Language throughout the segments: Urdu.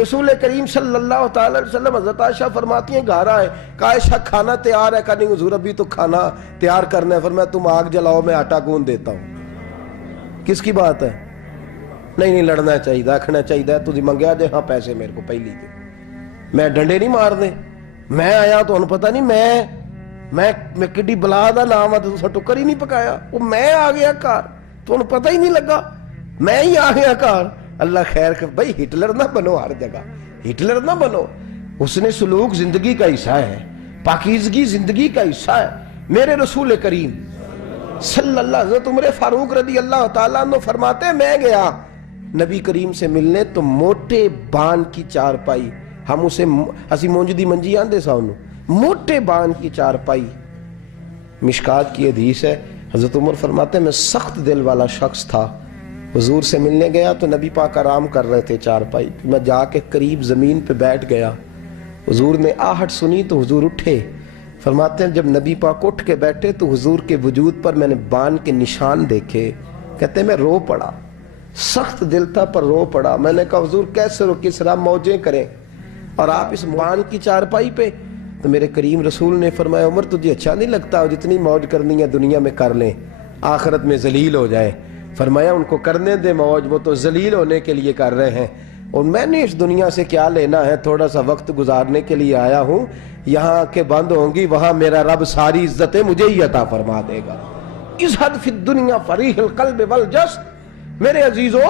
رسول کریم صلی اللہ تعالی وسلم حضرت عائشہ فرماتی ہیں گھر آئے، کہا عائشہ کھانا تیار ہے؟ کہا نہیں حضور ابھی تو کھانا تیار کرنا ہے۔ فرمایا تم آگ جلاؤ میں آٹا گوندھ دیتا ہوں۔ کس کی بات ہے؟ نہیں لڑنا چاہیے، رکھنا چاہیے، تجھے منگیا دے ہاں پیسے میرے کو پہلی دے، میں ڈنڈے نہیں مار دے، میں آیا تو انہوں پتہ نہیں میں کڈی بلا دا نام ہے تو ٹکر ہی نہیں پکایا، وہ میں آ گیا کار تو انہوں پتہ ہی نہیں لگا میں ہی آ گیا کار۔ اللہ خیر کر، بھائی ہٹلر نہ بنو، ہر جگہ ہٹلر نہ بنو، اس نے سلوک زندگی کا حصہ ہے، پاکیزگی زندگی کا حصہ ہے۔ میرے رسول کریم صلی اللہ علیہ وسلم، حضرت عمر فاروق رضی اللہ تعالیٰ عنہ فرماتے ہیں میں گیا نبی کریم سے ملنے تو موٹے بان کی چارپائی، ہم اسے اسی مونجدی منجی آندے سا انہوں، موٹے بان کی چارپائی، مشکات کی حدیث ہے۔ حضرت عمر فرماتے ہیں میں سخت دل والا شخص تھا، حضور سے ملنے گیا تو نبی پاک آرام کر رہے تھے چارپائی، میں جا کے قریب زمین پہ بیٹھ گیا، حضور نے آہٹ سنی تو حضور اٹھے۔ فرماتے ہیں جب نبی پاک اٹھ کے بیٹھے تو حضور کے وجود پر میں نے بان کے نشان دیکھے، کہتے ہیں میں رو پڑا، سخت دل تھا پر رو پڑا۔ میں نے کہا حضور کیسے رو، کس طرح موجیں کریں اور آپ اس بان کی چارپائی پہ؟ تو میرے کریم رسول نے فرمایا عمر تجھے اچھا نہیں لگتا، جتنی موج کرنی ہے دنیا میں کر لیں، آخرت میں ذلیل ہو جائے۔ فرمایا ان کو کرنے دے موج، وہ تو ذلیل ہونے کے لیے کر رہے ہیں، اور میں نے اس دنیا سے کیا لینا ہے، تھوڑا سا وقت گزارنے کے لیے آیا ہوں، یہاں کے بند ہوں گی وہاں میرا رب ساری عزتیں مجھے ہی عطا فرما دے گا۔ ازہد فی الدنیا فریح القلب والجسد۔ میرے عزیزو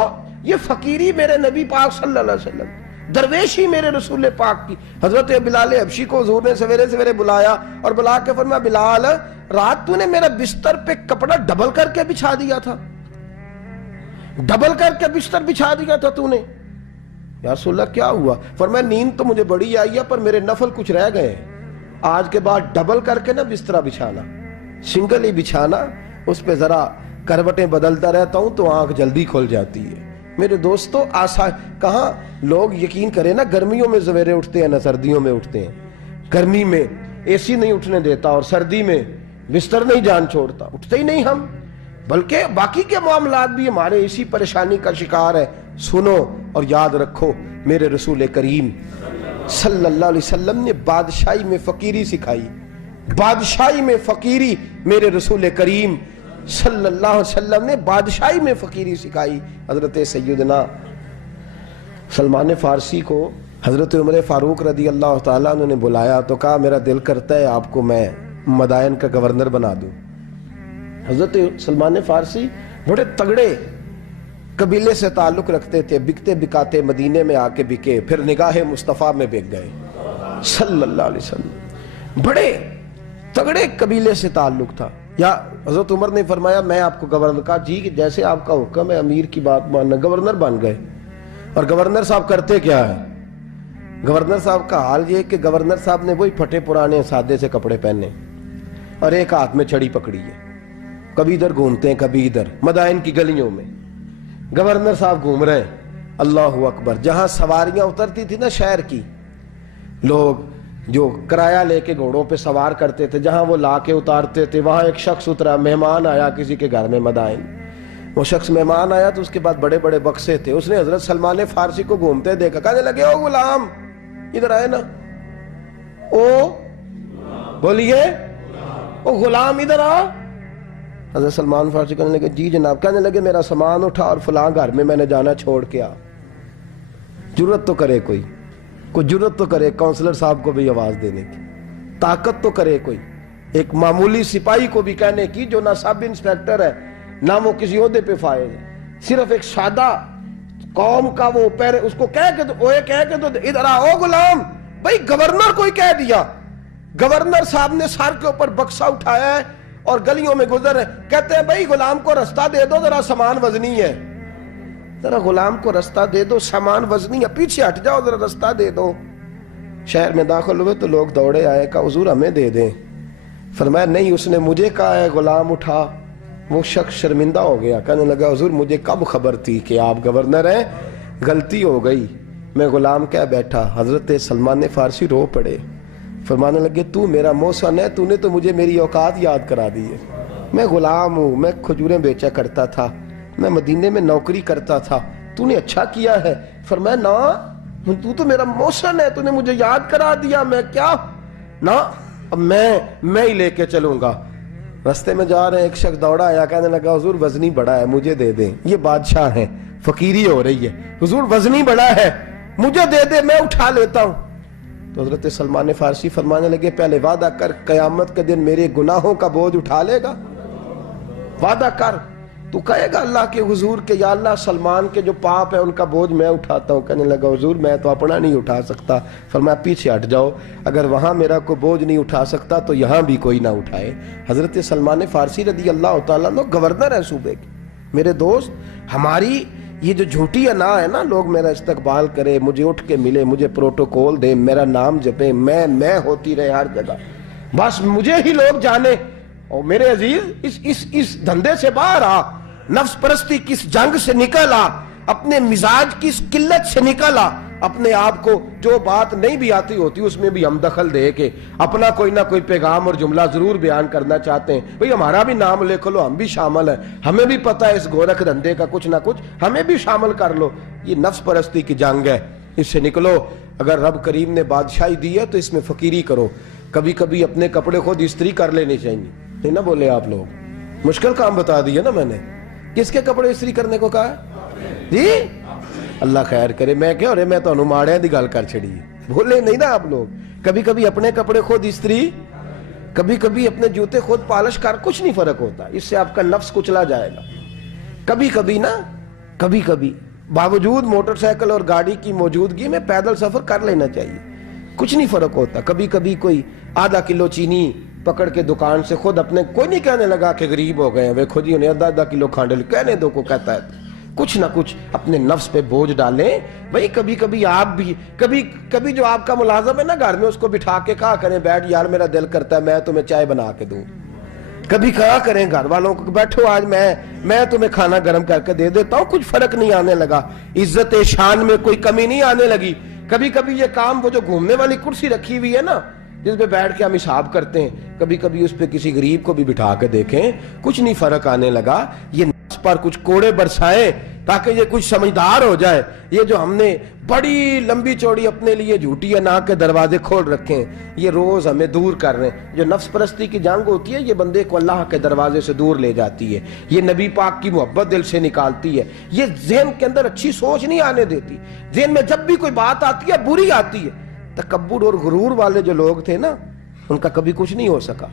یہ فقیری میرے نبی پاک صلی اللہ علیہ وسلم، درویشی میرے رسول پاک کی۔ حضرت بلال حبشی کو حضور نے سویرے سویرے بلایا اور بلا کے فرمایا بلال رات تو نے میرا بستر پہ کپڑا ڈبل کر کے بچھا دیا تھا، ڈبل کر کے بستر بچھا دیا تھا تو نے۔ یا رسول اللہ کیا ہوا؟ فرمایا نیند تو مجھے بڑی آئی ہے پر میرے نفل کچھ رہ گئے ہیں، آج کے بعد ڈبل کر کے نہ بسترا بچھانا، سنگل ہی بچھانا، اس پہ ذرا کروٹیں بدلتا رہتا ہوں تو آنکھ جلدی کھل جاتی ہے۔ میرے دوستو کہاں لوگ یقین کریں نا، گرمیوں میں سویرے اٹھتے ہیں نہ سردیوں میں اٹھتے ہیں، گرمی میں اے سی نہیں اٹھنے دیتا اور سردی میں بستر نہیں جان چھوڑتا، اٹھتے ہی نہیں ہم، بلکہ باقی کے معاملات بھی ہمارے اسی پریشانی کا شکار ہے۔ سنو اور یاد رکھو میرے رسول کریم صلی اللہ علیہ وسلم نے بادشاہی میں فقیری سکھائی، بادشاہی میں فقیری میرے رسول کریم صلی اللہ علیہ وسلم نے بادشاہی میں فقیری سکھائی۔ حضرت سیدنا سلمان فارسی کو حضرت عمر فاروق رضی اللہ تعالیٰ عنہ نے بلایا تو کہا میرا دل کرتا ہے آپ کو میں مدائن کا گورنر بنا دوں۔ حضرت سلمان فارسی بڑے تگڑے قبیلے سے تعلق رکھتے تھے، بکتے بکاتے مدینے میں آ کے بکے، پھر نگاہ مصطفیٰ میں بک گئے صلی اللہ علیہ وسلم، بڑے تگڑے قبیلے سے تعلق تھا۔ یا حضرت عمر نے فرمایا میں آپ کو گورنر، کہا جی جیسے آپ کا حکم ہے، امیر کی بات ماننا، گورنر بن گئے۔ اور گورنر صاحب کرتے کیا ہے؟ گورنر صاحب کا حال یہ کہ گورنر صاحب نے وہی پھٹے پرانے سادے سے کپڑے پہنے اور ایک ہاتھ میں چھڑی پکڑی ہے، کبھی ادھر گھومتے ہیں کبھی ادھر، مدائن کی گلیوں میں گورنر صاحب گھوم رہے ہیں۔ اللہ اکبر، جہاں سواریاں اترتی تھی نا شہر کی، لوگ جو کرایہ لے کے گھوڑوں پہ سوار کرتے تھے، جہاں وہ لا کے اتارتے تھے، وہاں ایک شخص اترا، مہمان آیا کسی کے گھر میں مدائن، وہ شخص مہمان آیا تو اس کے بعد بڑے بڑے بکسے تھے، اس نے حضرت سلمان فارسی کو گھومتے دیکھا، کہنے لگے او غلام ادھر آئے نا، او بولیے او غلام ادھر آ۔ حضرت سلمان فارسی کہنے لگے جی جناب، کہنے لگے میرا سامان اٹھا اور فلاں گھر میں نے جانا چھوڑ کے آ۔ جرت تو کرے کوئی جرت تو کرے کونسلر صاحب کو بھی آواز دینے کی، طاقت تو کرے کوئی، ایک معمولی سپاہی کو بھی کہنے کی جو نہ سب انسپیکٹر ہے نہ وہ کسی عہدے پہ فائز ہے، صرف ایک سادہ قوم کا وہ اس کو کہہ کے تو ادھر آؤ غلام، بھائی گورنر کوئی کہہ دیا، گورنر صاحب نے سر کے اوپر بکسا اٹھایا ہے اور گلیوں میں گزر رہے، کہتے ہیں بھائی غلام کو رستہ دے دو، ذرا سامان وزنی ہے، ذرا غلام کو رستہ دے دو، سامان وزنی ہے، پیچھے ہٹ جاؤ ذرا رستہ دے دو۔ شہر میں داخل ہوئے تو لوگ دوڑے آئے، کہا حضور ہمیں دے دیں۔ فرمایا نہیں، اس نے مجھے کہا ہے غلام اٹھا۔ وہ شخص شرمندہ ہو گیا، کہنے لگا حضور مجھے کب خبر تھی کہ آپ گورنر ہیں، غلطی ہو گئی، میں غلام کہہ بیٹھا۔ حضرت سلمان فارسی رو پڑے، فرمانے لگے تو میرا محسن ہے، تو نے تو مجھے میری اوقات یاد کرا دی ہے، میں غلام ہوں، میں کھجوریں بیچا کرتا تھا، میں مدینے میں نوکری کرتا تھا، تو نے اچھا کیا ہے۔ فرمایا نا تو تو میرا موشن ہے, تو نے مجھے یاد کرا دیا, میں کیا نا, اب میں ہی لے کے چلوں گا. رستے میں جا رہے ہیں, ایک شخص دوڑا آیا, کہنے لگا حضور وزنی بڑا ہے, مجھے دے دیں. یہ بادشاہ ہیں, فقیری ہو رہی ہے, حضور وزنی بڑا ہے, مجھے دے دے, میں اٹھا لیتا ہوں. تو حضرت سلمان فارسی فرمانے لگے پہلے وعدہ کر قیامت کے دن میرے گناہوں کا بوجھ اٹھا لے گا. وعدہ کر, تو کہے گا اللہ کے حضور کے یا اللہ سلمان کے جو پاپ ہے ان کا بوجھ میں اٹھاتا ہوں. کہنے لگا حضور میں تو اپنا نہیں اٹھا سکتا. فرمایا پیچھے ہٹ جاؤ, اگر وہاں میرا کوئی بوجھ نہیں اٹھا سکتا تو یہاں بھی کوئی نہ اٹھائے. حضرت سلمان فارسی رضی اللہ تعالیٰ عنہ گورنر ہے صوبے کے. میرے دوست, ہماری یہ جو جھوٹی انا ہے نا, لوگ میرا استقبال کرے, مجھے اٹھ کے ملے, مجھے پروٹوکول دے, میرا نام جپے, میں ہوتی رہے ہر جگہ, بس مجھے ہی لوگ جانے. اور میرے عزیز اس دھندے سے باہر آ, نفس پرستی کی اس جنگ سے نکل آ, اپنے مزاج کی اس قلت سے نکل آ, اپنے آپ کو جو بات نہیں بھی آتی ہوتی اس میں بھی ہم دخل دے کے اپنا کوئی نہ کوئی پیغام اور جملہ ضرور بیان کرنا چاہتے ہیں. بھئی ہمارا بھی نام لکھ لو, ہم بھی شامل ہیں, ہمیں بھی پتہ ہے اس گورکھ دھندے کا کچھ نہ کچھ, ہمیں بھی شامل کر لو. یہ نفس پرستی کی جنگ ہے, اس سے نکلو. اگر رب کریم نے بادشاہی دی ہے تو اس میں فقیری کرو. کبھی کبھی اپنے کپڑے خود استری کر لینے چاہیے. نہیں نہ بولے آپ لوگ, مشکل کام بتا دیا نا میں نے. کس کے کپڑے استری کرنے کو کہا ہے جی؟ اللہ خیر کرے. میں کیا رہے, میں تو ماڑے دی گل کر چھڑی, بولے نہیں نا آپ لوگ. کبھی کبھی اپنے کپڑے خود استری, کبھی کبھی اپنے جوتے خود پالش کر, کچھ نہیں فرق ہوتا. اس سے آپ کا نفس کچلا جائے گا. کبھی کبھی نا, کبھی کبھی باوجود موٹر سائیکل اور گاڑی کی موجودگی میں پیدل سفر کر لینا چاہیے, کچھ نہیں فرق ہوتا. کبھی کبھی کوئی آدھا کلو چینی پکڑ کے دکان سے خود اپنے, کوئی نہیں کہنے لگا کہ غریب ہو گئے ہیں, ویکھو جی انہیں آدھا کلو کھانڈل, کہنے دو کو کہتا ہے. کچھ نہ کچھ اپنے نفس پہ بوجھ ڈالیں. بھئی کبھی کبھی آپ بھی, کبھی جو آپ کا ملازم ہے نا گھر میں, اس کو بٹھا کے کہا کریں بیٹھ یار میرا دل کرتا ہے میں تمہیں چائے بنا کے دوں. کبھی کہا کریں گھر والوں کو بیٹھو آج میں تمہیں کھانا گرم کر کے دے دیتا ہوں, کچھ فرق نہیں آنے لگا. عزت شان میں کوئی کمی نہیں آنے لگی. کبھی کبھی یہ کام, وہ جو گھومنے والی کرسی رکھی ہوئی ہے نا جس پہ بیٹھ کے ہم حساب کرتے ہیں, کبھی کبھی اس پہ کسی غریب کو بھی بٹھا کے دیکھیں, کچھ نہیں فرق آنے لگا. یہ نفس پر کچھ کوڑے برسائیں تاکہ یہ کچھ سمجھدار ہو جائے. یہ جو ہم نے بڑی لمبی چوڑی اپنے لیے جھوٹی انا کے دروازے کھول رکھے ہیں, یہ روز ہمیں دور کر رہے ہیں. جو نفس پرستی کی جنگ ہوتی ہے یہ بندے کو اللہ کے دروازے سے دور لے جاتی ہے. یہ نبی پاک کی محبت دل سے نکالتی ہے. یہ ذہن کے اندر اچھی سوچ نہیں آنے دیتی. ذہن میں جب بھی کوئی بات آتی ہے بری آتی ہے. تکبر اور غرور والے جو لوگ تھے نا, ان کا کبھی کچھ نہیں ہو سکا.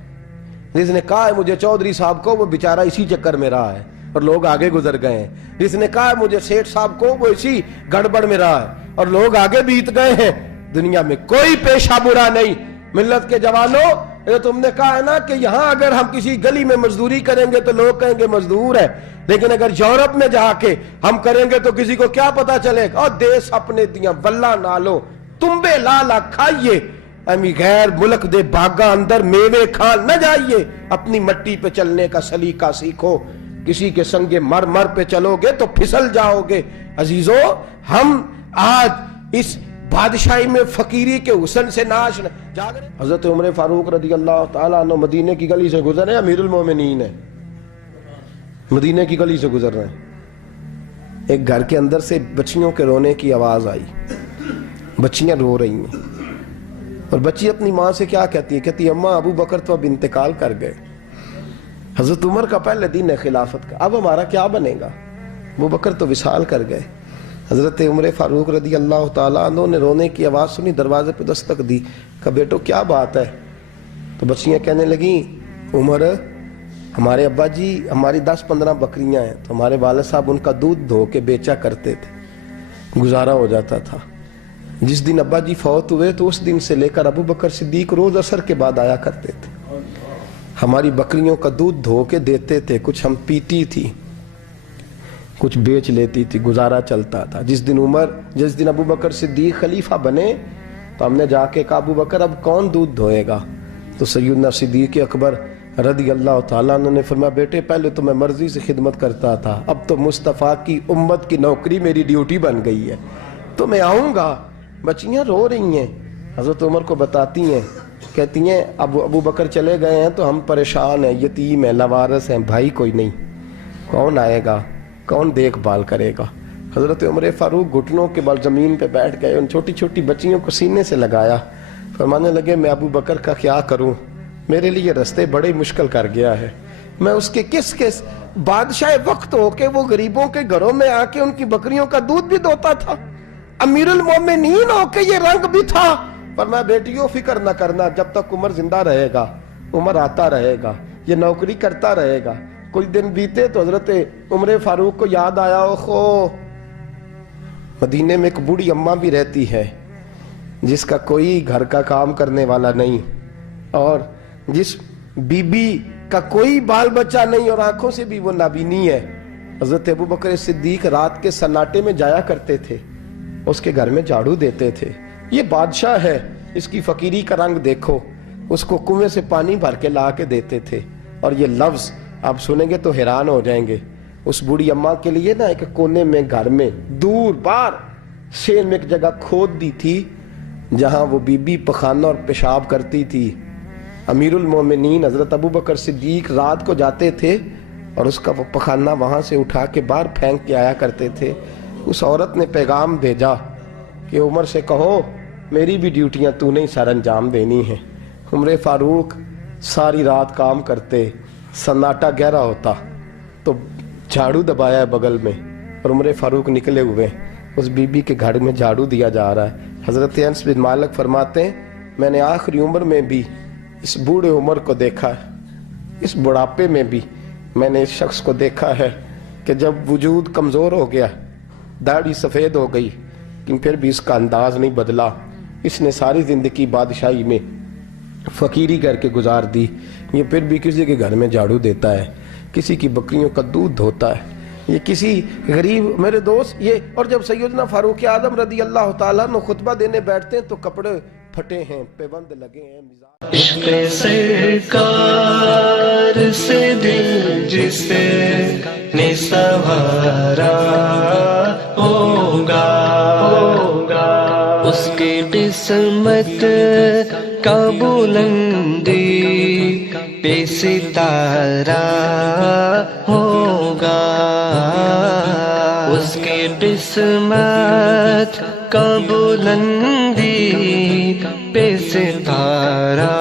جس نے کہا ہے مجھے چودھری صاحب کو, وہ بیچارہ اسی چکر میں رہا ہے اور لوگ آگے گزر گئے ہیں. جس نے کہا ہے مجھے سیٹھ صاحب کو, وہ اسی گڑبڑ میں رہا ہے اور لوگ آگے بیت گئے ہیں. دنیا میں کوئی پیشہ برا نہیں. ملت کے جوانوں, یہ تم نے کہا ہے نا کہ یہاں اگر ہم کسی گلی میں مزدوری کریں گے تو لوگ کہیں گے مزدور ہے, لیکن اگر یورپ میں جا کے ہم کریں گے تو کسی کو کیا پتا چلے گا؟ اور دیس اپنے دیاں واللہ نالو تمبے لالا کھائیے, امی غیر ملک دے باغاں اندر میوے کھان نہ جائیے. اپنی مٹی پہ چلنے کا سلیقہ سیکھو. کسی کے سنگ مر پہ چلو گے تو پھسل جاؤ گے. عزیزو, ہم آج اس بادشاہی میں فقیری کے حسن سے ناش جاگ رہے. حضرت عمر فاروق رضی اللہ تعالیٰ عنہ مدینے کی گلی سے گزر رہے ہیں, امیر المومنین ہے, مدینے کی گلی سے گزر رہے ہیں. ایک گھر کے اندر سے بچیوں کے رونے کی آواز آئی. بچیاں رو رہی ہیں اور بچی اپنی ماں سے کیا کہتی ہے؟ کہتی ہے اماں ابو بکر تو اب انتقال کر گئے. حضرت عمر کا پہلے دن ہے خلافت کا, اب ہمارا کیا بنے گا؟ ابو بکر تو وصال کر گئے. حضرت عمر فاروق رضی اللہ تعالیٰ عنہ نے رونے کی آواز سنی, دروازے پہ دستک دی. کہا بیٹو کیا بات ہے؟ تو بچیاں کہنے لگیں عمر ہمارے ابا جی, ہماری 10-15 بکریاں ہیں, تو ہمارے والد صاحب ان کا دودھ دھو کے بیچا کرتے تھے, گزارا ہو جاتا تھا. جس دن ابا جی فوت ہوئے تو اس دن سے لے کر ابو بکر صدیق روز عصر کے بعد آیا کرتے تھے, ہماری بکریوں کا دودھ دھو کے دیتے تھے. کچھ ہم پیتی تھی, کچھ بیچ لیتی تھی, گزارا چلتا تھا. جس دن ابو بکر صدیق خلیفہ بنے تو ہم نے جا کے کہا ابو بکر اب کون دودھ دھوئے گا؟ تو سیدنا صدیق اکبر رضی اللہ تعالیٰ عنہ نے فرمایا بیٹے پہلے تو میں مرضی سے خدمت کرتا تھا, اب تو مصطفیٰ کی امت کی نوکری میری ڈیوٹی بن گئی ہے, تو میں آؤں گا. بچیاں رو رہی ہیں, حضرت عمر کو بتاتی ہیں, کہتی ہیں ابو بکر چلے گئے ہیں تو ہم پریشان ہیں, یتیم ہیں, لاوارث ہیں, بھائی کوئی نہیں, کون آئے گا, کون دیکھ بھال کرے گا؟ حضرت عمر فاروق گھٹنوں کے بل زمین پہ بیٹھ گئے، ان چھوٹی چھوٹی بچیوں کو سینے سے لگایا، فرمانے لگے میں ابو بکر کا کیا کروں، میرے لیے رستے بڑے مشکل کر گیا ہے، میں اس کے کس بادشاہ وقت ہو کے وہ غریبوں کے گھروں میں آ کے ان کی بکریوں کا دودھ بھی دوتا تھا، امیر المومنین ہو کے یہ رنگ بھی تھا۔ فرمایا بیٹیوں فکر نہ کرنا، جب تک عمر زندہ رہے گا، عمر آتا رہے گا، یہ نوکری کرتا رہے گا۔ کچھ دن بیتے تو حضرت عمر فاروق کو یاد آیا، اوخو مدینے میں ایک بوڑھی اماں بھی رہتی ہے جس کا کوئی گھر کا کام کرنے والا نہیں، اور جس بی بی کا کوئی بال بچہ نہیں، اور آنکھوں سے بھی وہ نابینی ہے۔ حضرت ابو بکر صدیق رات کے سناٹے میں جایا کرتے تھے، اس کے گھر میں جھاڑو دیتے تھے۔ یہ بادشاہ ہے، اس کی فقیری کا رنگ دیکھو، اس کو کنویں سے پانی بھر کے لا کے دیتے تھے۔ اور یہ لفظ آپ سنیں گے تو حیران ہو جائیں گے۔ اس بوڑھی اماں کے لیے نا ایک کونے میں گھر میں دور بار شیر میں ایک جگہ کھود دی تھی جہاں وہ بی بی پخانہ اور پیشاب کرتی تھی۔ امیر المومنین حضرت ابو بکر صدیق رات کو جاتے تھے اور اس کا وہ پخانہ وہاں سے اٹھا کے باہر پھینک کے آیا کرتے تھے۔ اس عورت نے پیغام بھیجا کہ عمر سے کہو میری بھی ڈیوٹیاں تو نے سر انجام دینی ہیں۔ عمر فاروق ساری رات کام کرتے، سناٹا گہرا ہوتا تو جھاڑو دبایا ہے بغل میں، اور عمر فاروق نکلے ہوئے اس بی بی کے گھر میں جھاڑو دیا جا رہا ہے۔ حضرت انس بن مالک فرماتے ہیں میں نے آخری عمر میں بھی اس بوڑھے عمر کو دیکھا ہے، اس بڑھاپے میں بھی میں نے اس شخص کو دیکھا ہے کہ جب وجود کمزور ہو گیا، داڑھی سفید ہو گئی، لیکن پھر بھی اس کا انداز نہیں بدلا۔ اس نے ساری زندگی بادشاہی میں فقیری کر کے گزار دی، یہ پھر بھی کسی کے گھر میں جھاڑو دیتا ہے، کسی کی بکریوں کا دودھ دھوتا ہے، یہ کسی غریب میرے دوست یہ۔ اور جب سیدنا فاروق اعظم رضی اللہ تعالیٰ عنہ خطبہ دینے بیٹھتے ہیں تو کپڑے پھٹے ہیں، پیوند لگے ہیں، عشق سرکار سے دل جسے نے سنوارا ہوگا، اس کی قسمت کا بلندی پہ ستارہ ہوگا، اس کی قسمت کا بلندی پہ ستارہ